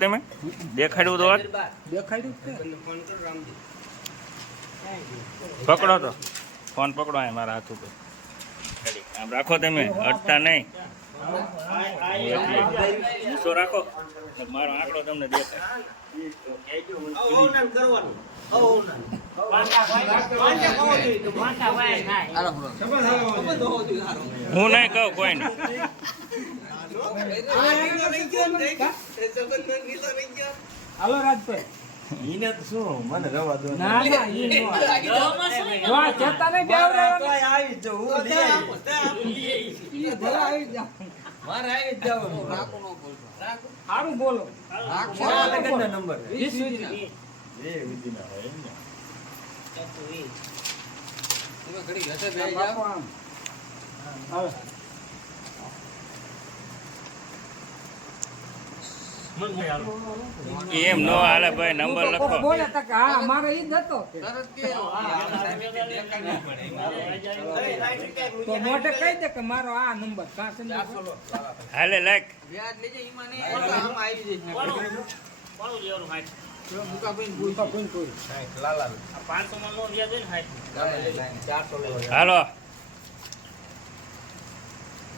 તમે? દેખાડ્યું તો દેખાડ્યું પકડો તો. ફોન પકડો એ મારા હાથ ઉપર. આમ રાખો તમે, હટતા નહીં. ઊંચો રાખો. મારો આંકડો તમને દેખાય. હું નહીં કહું કોઈ નહીં હાલો રાજભાઈ. ના. ના ઈ નો આવે. જો. ઈ ભલે આવી જાવ રાખો નો. બોલતો સારું બોલો રાખો. તમે ઘડી બાપુ આમ. હાલો. એમ નો હાલે ભાઈ નંબર લખો. બોલે તક હા મારો ઈ હતો. તો મોટે કહી દે કે મારો આ નંબર કા સંજય હાલે લાખ વ્યાજ લેજે ઈમાં નહીં એટલે આમાં આવી જાય જો મુકાભાઈ ને તો કોઈ કોઈ. હાલો તો મુકાભાઈ તમે તમે સીધા લખી લો તો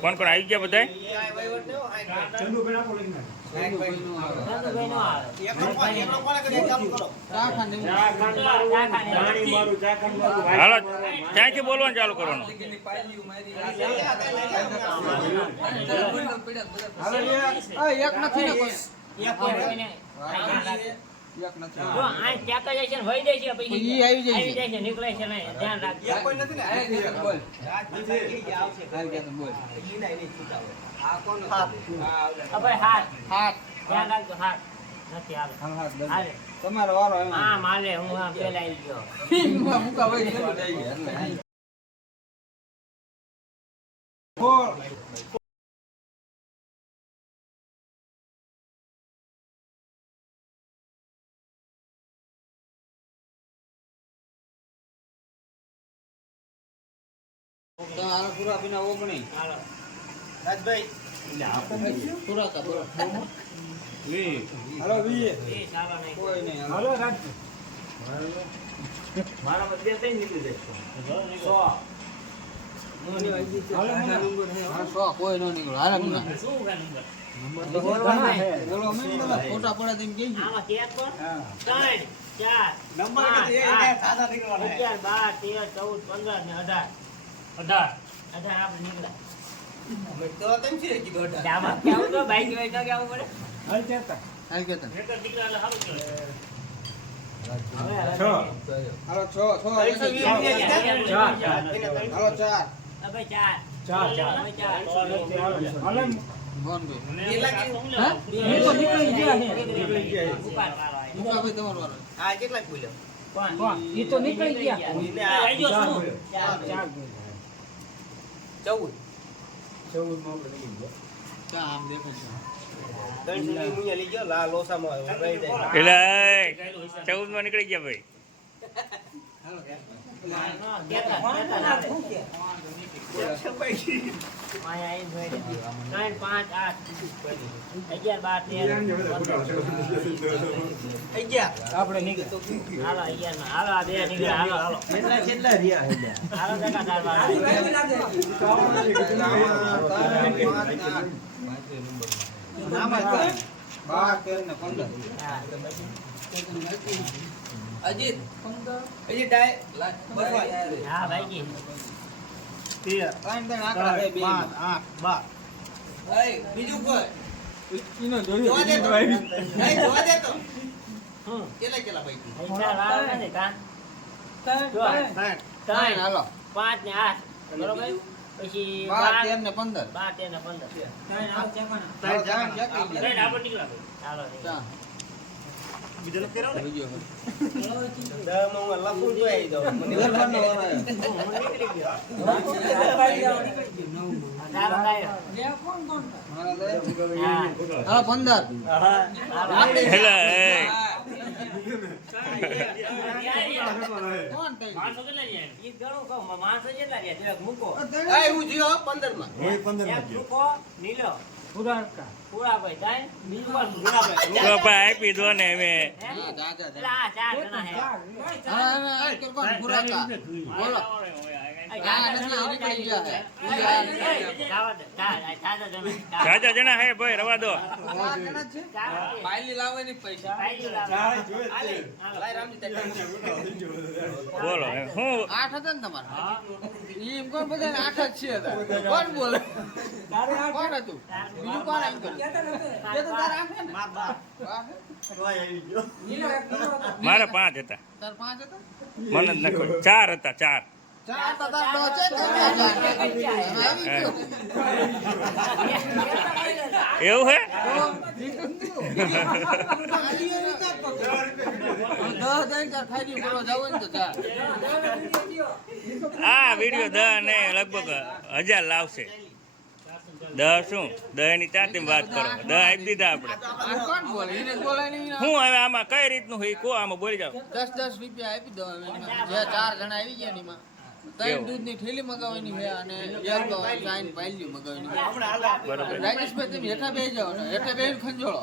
કોણ કોણ આવી ગયા બધા હાલો ત્યાંથી બોલવાનું ચાલુ કરવાનું. એક નથી ને કોઈ એક નથી જો આ ચાકા જાય છે ને વહી જાય છે પછી ઈ આવી જાય છે. આવી જાય છે નીકળે છે નહીં ધ્યાન રાખજો. કોઈ નથી ને હાલ કે બોલ. હાલ કે બોલ. આ ભાઈ હાથ. હાથ. ધ્યાન રાખજો હાથ. નથી હાલે હાલ હાથ દસ. હાલે. તમારો વારો હા માલે હું પેલા આવી ગયો. પૂરા પીના ઓગણી પૂરા કા પૂરા? હાલો વી કોઈ નહીં હાલો. નીકળો નંબર ફોટા પડે તેમ અગિયાર બાર તેર ચૌદ પંદર ને અઢાર. અઢાર અઢાર આપણે નીકળ્યા આમાં કેવું તો બાઈક હોય તો કેવું પડે હાલ ચેતા હાલ કે એક જ એટલે સારું કહેવાય. છ. હાલો છ. હાલો ચાર હવે ચાર ચાર, ચાર. હાલો બોન એ તો નીકળી ગયા બોલ્યો. ચૌદમાં આપણે લઈ ગયા. આમ દેખો એટલે ચૌદમાં નીકળી ગયા ભાઈ. હા, તેર ને આવે? અહીંયા અજીત જોઈ બરવા તેર, બે. બાર હા. અજીત ભાઈજી. હમ. ભાઈ ચાર? ત્રણ, ત્રણ. હાલો. પાંચ ને આઠ. બરોબર? પછી બાર તેર ને પંદર. બાર તેર ને પંદર. ત્રણ આપણે નીકળ્યા ભાઈ. ચાલો ચા. બીજો હે. દહમાં હું તો આવી દઉં. મને લખવાનો વારો આવ્યો. તારો કાંઈ. જે કોણ કોણ મારા દયા. હા. હા પંદર. એટલે હું પંદરમાં એક નીલો. પુરાભાઈ, ભાઈ જણા હે. ભાઈ, રવા દો. બોલો હું આઠ હતા ને તમારા એમ કોણ બધા આઠ જ છે. કોણ બોલે કોણ હતું બીજું કોણ એમ મારા પાંચ હતા. મને જ નખો. ચાર હતા ચાર. એવું હે. આ વીડિયો દ ને લગભગ હજાર લાવશે. દહ શું? દહની ચાતી વાત કરો. દહ આપી દીધા આપણે. કોણ બોલે? એને જ હું હવે આમાં કઈ રીતનું હોય કો આમાં બોલી જાવ દસ દસ રૂપિયા આપી દો જે ચાર જણા આવી ગયા ને એમાં. ત્રણ થેલી મગાવવાની છે અને ચાઈન પાયલી મગાવવાની રાજેશભાઈ તમે હેઠા બે જાઓ હેઠા બે ખંજોળો.